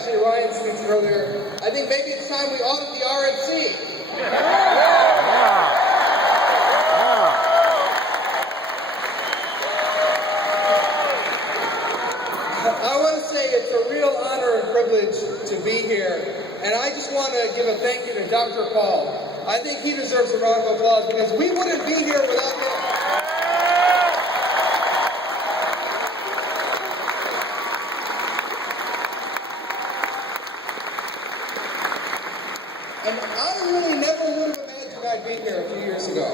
Ashley Ryan's speech earlier, I think maybe it's time we audit the RNC. I want to say it's a real honor and privilege to be here, and I just want to give a thank you to Dr. Paul. I think he deserves a round of applause because we wouldn't be here without him. And I really never would have imagined I'd be here a few years ago.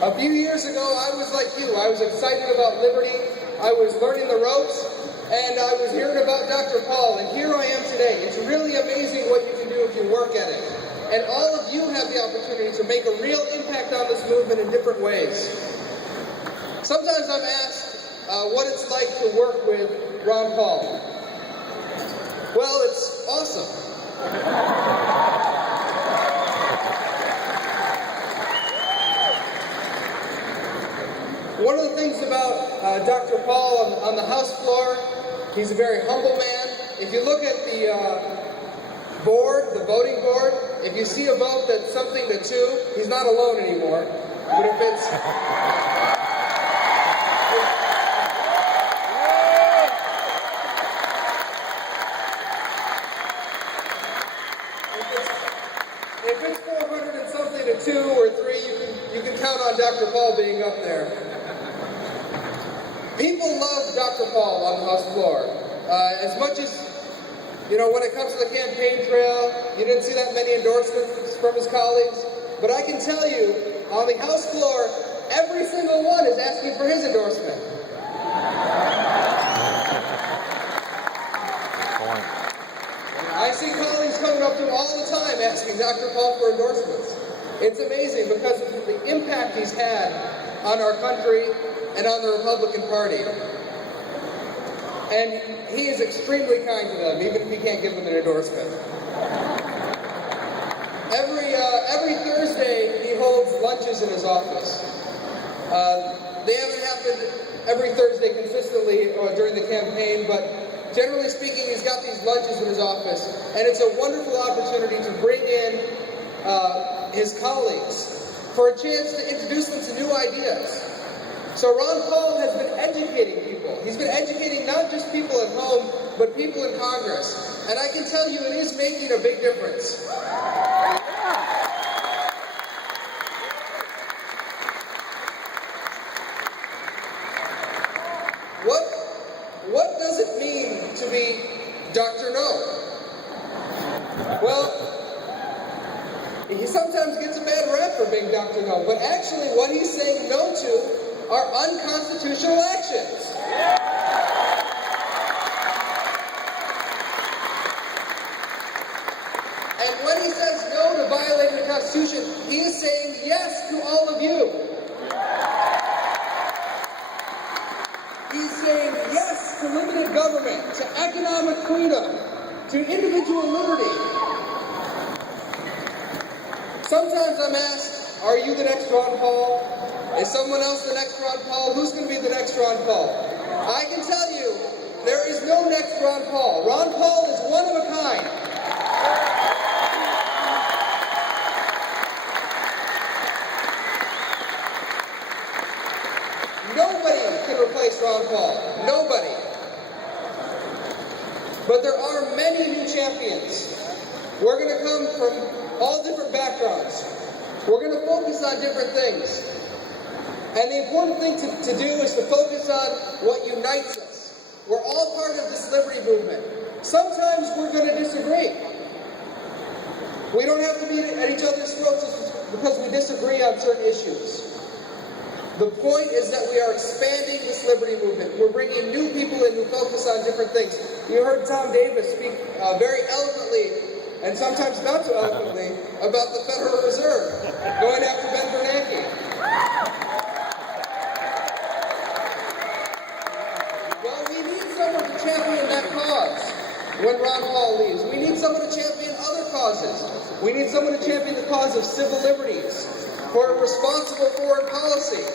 A few years ago, I was like you. I was excited about liberty. I was learning the ropes, and I was hearing about Dr. Paul, and here I am today. It's really amazing what you can do if you work at it. And all of you have the opportunity to make a real impact on this movement in different ways. Sometimes I'm asked what it's like to work with Ron Paul. Well, it's awesome. One of the things about Dr. Paul on the House floor, he's a very humble man. If you look at the board, the voting board, if you see a vote that's something to 2, he's not alone anymore. But if it's... If it's 400 and something to 2 or 3, you can count on Dr. Paul being up there. People love Dr. Paul on the House floor. As much as, when it comes to the campaign trail, you didn't see that many endorsements from his colleagues. But I can tell you, on the House floor, every single one is asking for his endorsement. I see colleagues coming up to him all the time asking Dr. Paul for endorsements. It's amazing because of the impact he's had on our country and on the Republican Party. And he is extremely kind to them, even if he can't give them an endorsement. Every Thursday, he holds lunches in his office. They haven't happened every Thursday consistently during the campaign, but generally speaking, he's got these lunches in his office, and it's a wonderful opportunity to bring in his colleagues for a chance to introduce them to new ideas. So Ron Paul has been educating people. He's been educating not just people at home, but people in Congress. And I can tell you it is making a big difference. What does it mean to be Dr. No? Well, he sometimes gets a bad rap for being Dr. No, but actually what he's saying no to are unconstitutional actions. And when he says no to violating the Constitution, he is saying yes to all of you. He's saying yes to limited government, to economic freedom, to individual liberty. Sometimes I'm asked, are you the next Ron Paul? Is someone else the next Ron Paul? Who's going to be the next Ron Paul? I can tell you, there is no next Ron Paul. Ron Paul is one of a kind. Nobody can replace Ron Paul. Nobody. But there are many new champions. We're going to come from all different backgrounds. We're going to focus on different things. And the important thing to do is to focus on what unites us. We're all part of this liberty movement. Sometimes we're going to disagree. We don't have to be at each other's throats because we disagree on certain issues. The point is that we are expanding this liberty movement. We're bringing new people in who focus on different things. You heard Tom Davis speak very eloquently, and sometimes not so eloquently, about the Federal Reserve, going after Ben Bernanke. Well, we need someone to champion that cause when Ron Paul leaves. We need someone to champion other causes. We need someone to champion the cause of civil liberties, for a responsible foreign policy.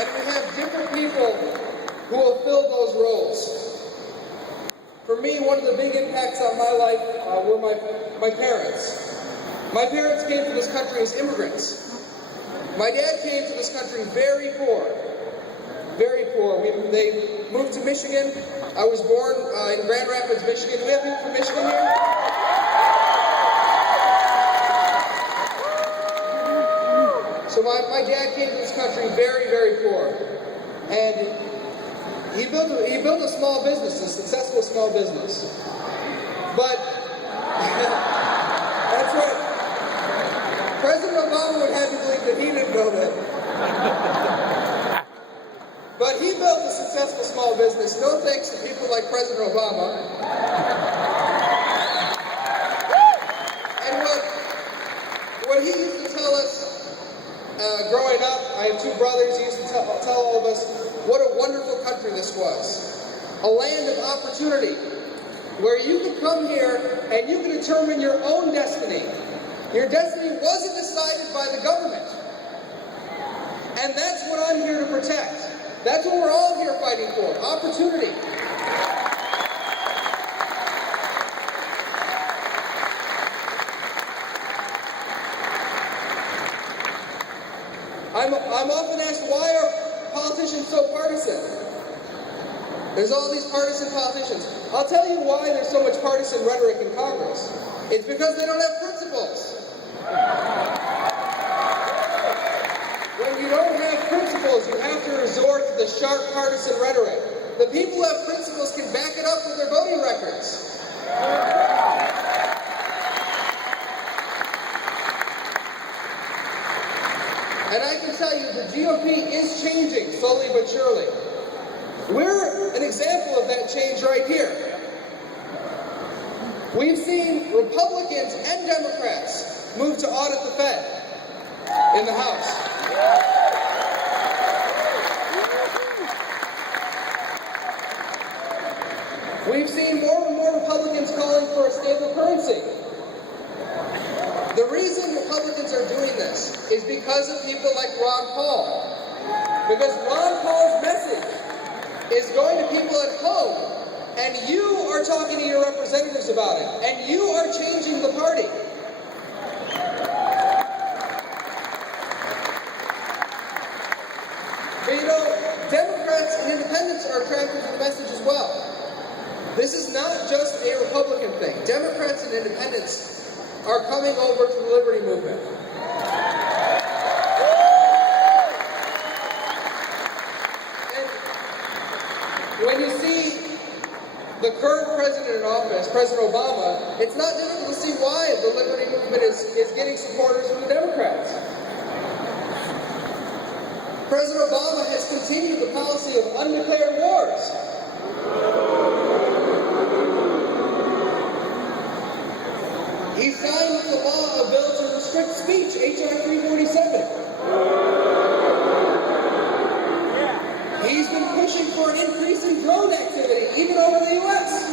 And we have different people who will fill those roles. For me, one of the big impacts on my life were my parents. My parents came to this country as immigrants. My dad came to this country very poor. Very poor. They moved to Michigan. I was born in Grand Rapids, Michigan. Do we have people from Michigan here? So my dad came to this country very, very poor. And he built a small business, a successful small business. But that's what President Obama would have you believe that he didn't know that. But he built a successful small business, no thanks to people like President Obama. And what he used to tell us growing up, I have two brothers, he used to tell all of us what a wonderful country this was. A land of opportunity, where you could come here and you could determine your own destiny. Your destiny wasn't decided by the government. And that's what I'm here to protect. That's what we're all here fighting for, opportunity. I'm often asked, why are politicians so partisan? There's all these partisan politicians. I'll tell you why there's so much partisan rhetoric in Congress. It's because they don't have principles. When you don't have principles, you have to resort to the sharp partisan rhetoric. The people who have principles can back it up with their voting records. And I can tell you, the GOP is changing, slowly but surely. We're an example of that change right here. We've seen Republicans and Democrats move to audit the Fed in the House. We've seen more and more Republicans calling for a stable currency. The reason Republicans are doing this is because of people like Ron Paul. Because Ron Paul's message is going to people at home, and you are talking to your representatives about it, and you are changing the party. But you know, Democrats and independents are attracted to the message as well. This is not just a Republican thing. Democrats and independents are coming over to the liberty movement. And when you see the current president in office, President Obama, it's not difficult to see why the liberty movement is getting supporters from the Democrats. President Obama has continued the policy of undeclared wars. He signed into law a bill to restrict speech, H.R. 347. He's been pushing for an increase in drone activity, even over the U.S.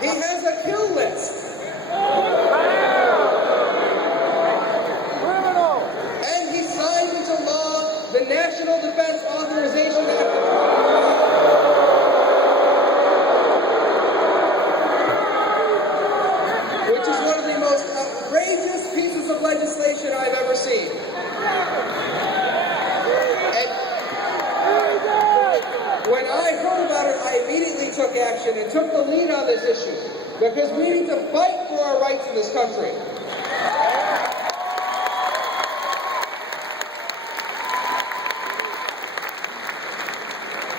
He has a kill list. And he signed into law the National Defense Authorization Act of 2020. Which is one of the most outrageous pieces of legislation I've ever seen. And when I heard about it, I immediately took action and took the lead on this issue, because we need to fight for our rights in this country.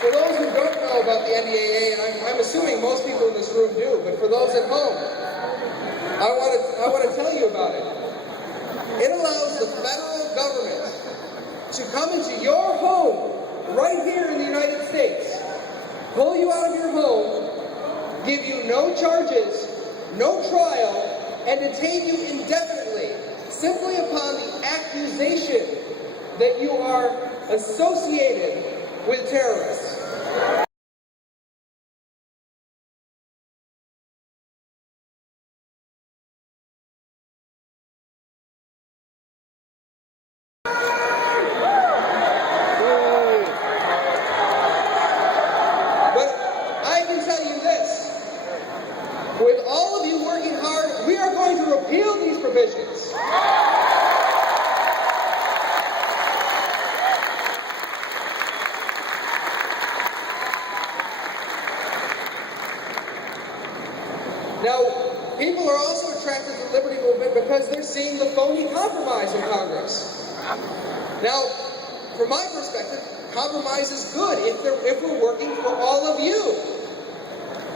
For those who don't know about the NDAA, and I'm assuming most people in this room do, but for those at home, I want to tell you about it. It allows the federal government to come into your home right here in the United States, pull you out of your home, give you no charges, no trial, and detain you indefinitely, simply upon the accusation that you are associated with terrorists. Now, people are also attracted to the liberty movement because they're seeing the phony compromise in Congress. Now, from my perspective, compromise is good if we're working for all of you.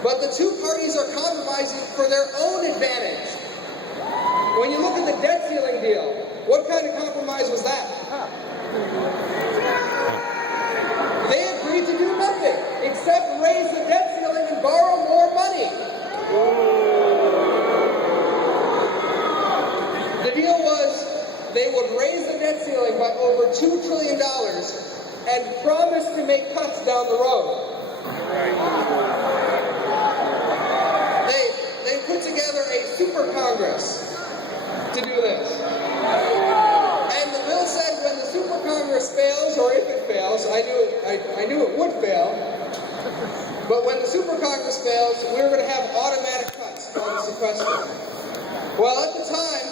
But the two parties are compromising for their own advantage. When you look at the debt ceiling deal, what kind of compromise was that? They agreed to do nothing except raise the debt ceiling and borrow more money. The deal was they would raise the debt ceiling by over $2 trillion and promise to make cuts down the road. They put together a super Congress to do this. And the bill said when the super Congress fails, or if it fails, I knew it would fail, but when the super Congress fails, we were going to have automatic cuts on the sequester. Well, at the time,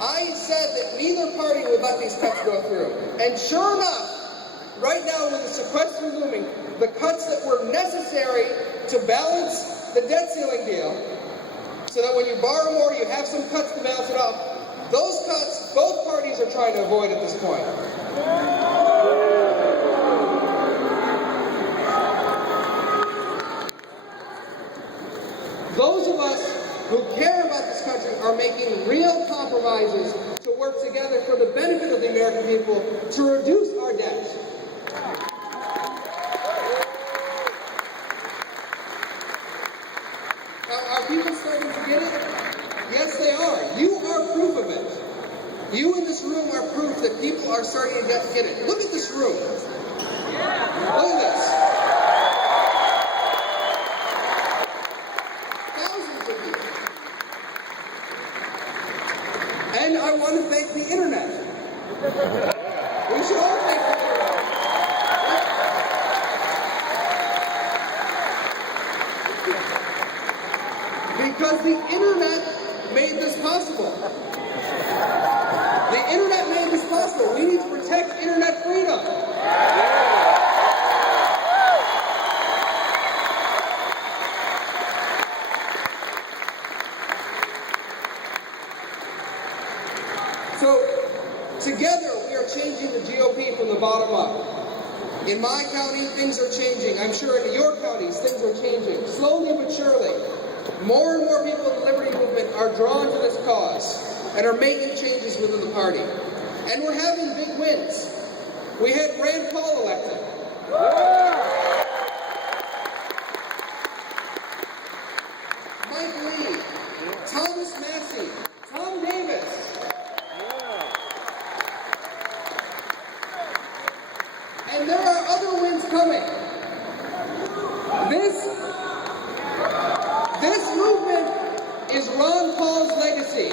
I said that neither party would let these cuts go through. And sure enough, right now with the sequester looming, the cuts that were necessary to balance the debt ceiling deal, so that when you borrow more, you have some cuts to balance it off, those cuts, both parties are trying to avoid at this point. Those of us who care about this country are making real compromises to work together for the benefit of the American people to reduce our debt. Are people starting to get it? Yes, they are. You are proof of it. You in this room are proof that people are starting to get it. Look at this room. Look at this. Thousands of you. And I want to thank the internet. We should all thank the internet. Because the internet made this possible. The internet made this possible. We need to protect internet freedom. So, together we are changing the GOP from the bottom up. In my county, things are changing. I'm sure in your counties, things are changing. Slowly but surely. More and more people in the liberty movement are drawn to this cause and are making changes within the party. And we're having big wins. We had Rand Paul elected. Mike Lee, Thomas Massey, Tom Davis. And there are other wins coming. This movement is Ron Paul's legacy.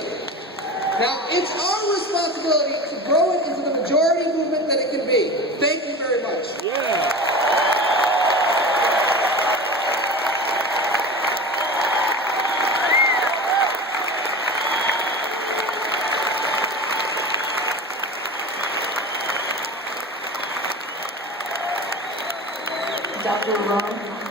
Now, it's our responsibility to grow it into the majority movement that it can be. Thank you very much. Yeah. Dr. Ron